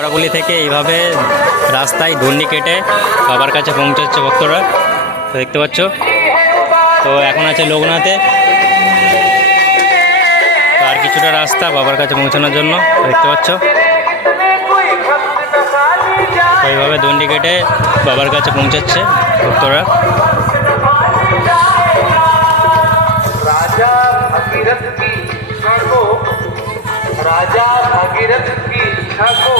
হাওড়াগুলি থেকে এইভাবে রাস্তায় দণ্ডি কেটে বাবার কাছে পৌঁছাচ্ছে ভক্তরা, তো দেখতে পাচ্ছ। তো এখন আছে লোকনাথে, তো আর কিছুটা রাস্তা বাবার কাছে পৌঁছানোর জন্য, দেখতে পাচ্ছ। তো এইভাবে দণ্ডি কেটে বাবার কাছে পৌঁছাচ্ছে ভক্তরা। राजा भगीरथ की इच्छा को